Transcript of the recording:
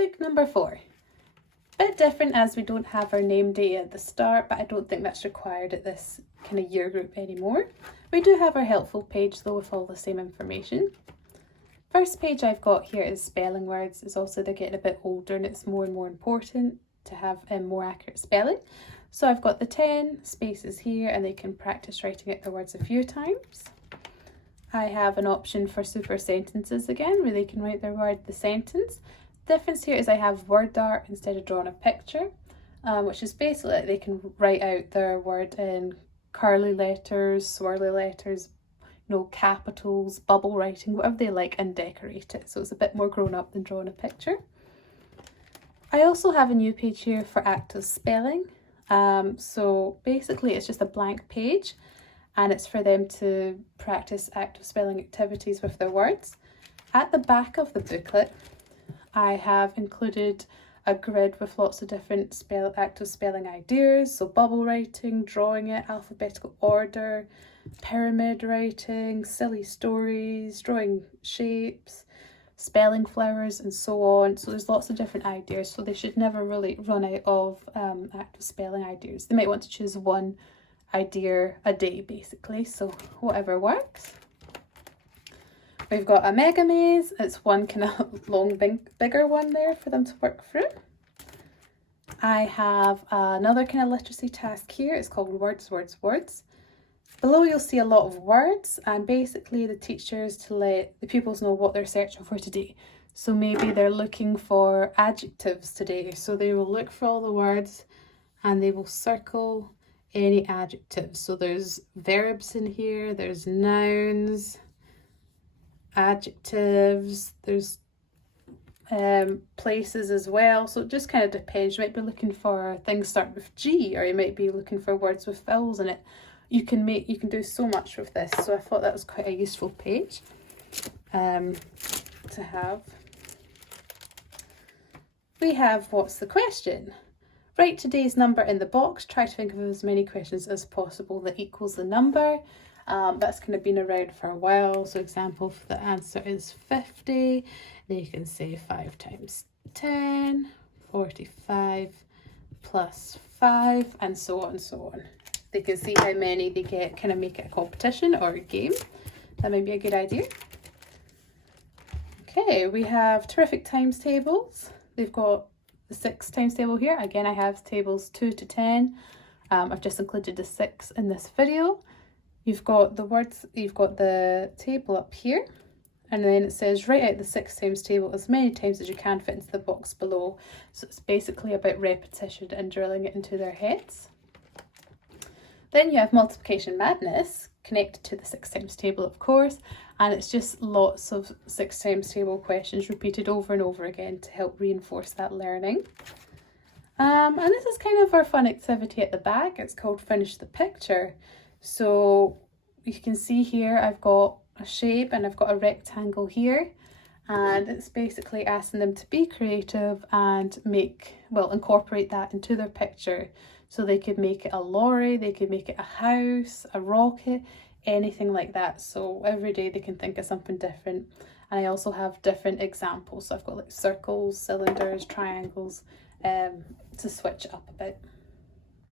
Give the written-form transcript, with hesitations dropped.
Book number 4. Bit different as we don't have our name day at the start, but I don't think that's required at this kind of year group anymore. We do have our helpful page though with all the same information. First page I've got here is spelling words. It's also they're getting a bit older and it's more and more important to have more accurate spelling. So I've got the 10 spaces here and they can practice writing out the words a few times. I have an option for super sentences again, where they can write their word, the sentence. The difference here is I have word art instead of drawing a picture, which is basically they can write out their word in curly letters, swirly letters, capitals, bubble writing, whatever they like, and decorate it. So it's a bit more grown up than drawing a picture. I also have a new page here for active spelling. So basically it's just a blank page and it's for them to practice active spelling activities with their words. At the back of the booklet, I have included a grid with lots of different active spelling ideas. So bubble writing, drawing it, alphabetical order, pyramid writing, silly stories, drawing shapes, spelling flowers, and so on. So there's lots of different ideas, so they should never really run out of active spelling ideas. They might want to choose one idea a day basically, so whatever works. We've got a mega maze. It's one kind of long bigger one there for them to work through. I have another kind of literacy task here. It's called words, words, words. Below you'll see a lot of words, and basically the teachers to let the pupils know what they're searching for today. So maybe they're looking for adjectives today, so they will look for all the words and they will circle any adjectives. So there's verbs in here, there's nouns, adjectives, there's places as well. So it just kind of depends. You might be looking for things starting with G, or you might be looking for words with vowels in it. You can do so much with this, so I thought that was quite a useful page to have. We have what's the question? Write today's number in the box. Try to think of as many questions as possible that equals the number. That's kind of been around for a while. So example, if the answer is 50, then you can say 5 times 10, 45 plus 5, and so on and so on. They can see how many they get, kind of make it a competition or a game. That might be a good idea. Okay, we have terrific times tables. They've got the 6 times table here. Again, I have tables 2 to 10. I've just included the 6 in this video. You've got the words, you've got the table up here, and then it says write out the 6 times table as many times as you can fit into the box below. So it's basically about repetition and drilling it into their heads. Then you have multiplication madness connected to the 6 times table, of course, and it's just lots of 6 times table questions repeated over and over again to help reinforce that learning. And this is kind of our fun activity at the back. It's called Finish the Picture. So you can see here I've got a shape and I've got a rectangle here, and it's basically asking them to be creative and incorporate that into their picture. So they could make it a lorry, they could make it a house, a rocket, anything like that. So every day they can think of something different. And I also have different examples. So I've got like circles, cylinders, triangles, to switch up a bit.